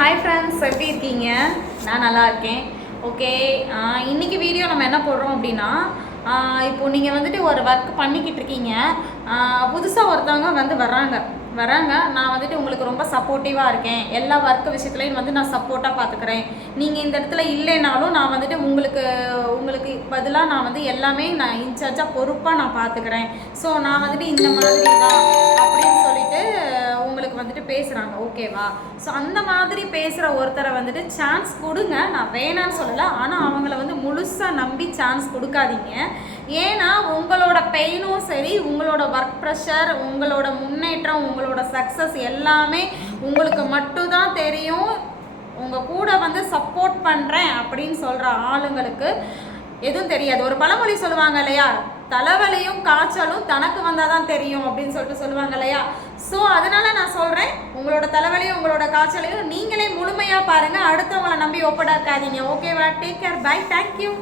Hi friends, எப்படி இருக்கீங்க? நான் நல்லா இருக்கேன். ஓகே, இன்றைக்கி வீடியோ நம்ம என்ன போடுறோம் அப்படின்னா, இப்போது நீங்கள் வந்துட்டு ஒரு ஒர்க் பண்ணிக்கிட்டு இருக்கீங்க. புதுசாக ஒருத்தவங்க வராங்க. நான் வந்துட்டு உங்களுக்கு ரொம்ப சப்போர்ட்டிவாக இருக்கேன். எல்லா ஒர்க் விஷயத்துலையும் வந்து நான் சப்போர்ட்டாக பார்த்துக்கிறேன். நீங்கள் இந்த இடத்துல இல்லைனாலும் நான் வந்துட்டு உங்களுக்கு பதிலாக நான் வந்து எல்லாமே நான் இன்சார்ஜாக பொறுப்பாக நான் பார்த்துக்கிறேன். ஸோ நான் வந்துட்டு இந்த மாதிரி தான் அப்படின்னு சொல்லிட்டு உங்களுக்கு வந்துட்டு பேசுகிறாங்க. ஓகேவா? ஸோ அந்த மாதிரி பேசுகிற ஒருத்தரை வந்துட்டு சான்ஸ் கொடுங்க. நான் வேணான்னு சொல்லலை, ஆனால் அவங்கள வந்து முழுசாக நம்பி சான்ஸ் கொடுக்காதீங்க. ஏன்னா உங்களோட பெயினும் சரி, உங்களோட ஒர்க் ப்ரெஷர், உங்களோட முன்னேற்றம், உங்களோட சக்ஸஸ் எல்லாமே உங்களுக்கு மட்டும்தான் தெரியும். உங்கள் கூட வந்து சப்போர்ட் பண்ணுறேன் அப்படின்னு சொல்கிற ஆளுங்களுக்கு எதுவும் தெரியாது. ஒரு பழமொழி சொல்லுவாங்க இல்லையா, தலைவலியும் காய்ச்சலும் தனக்கு வந்தால் தான் தெரியும் அப்படின்னு சொல்லுவாங்க இல்லையா. ஸோ அதனால் நான் சொல்கிறேன், உங்களோட தலைவலியும் உங்களோட காய்ச்சலையும் நீங்களே முழுமையாக பாருங்கள். அடுத்தவங்களை நம்பி ஒப்படைக்காதீங்க. ஓகேவா? Take care. பை. தேங்க்யூ.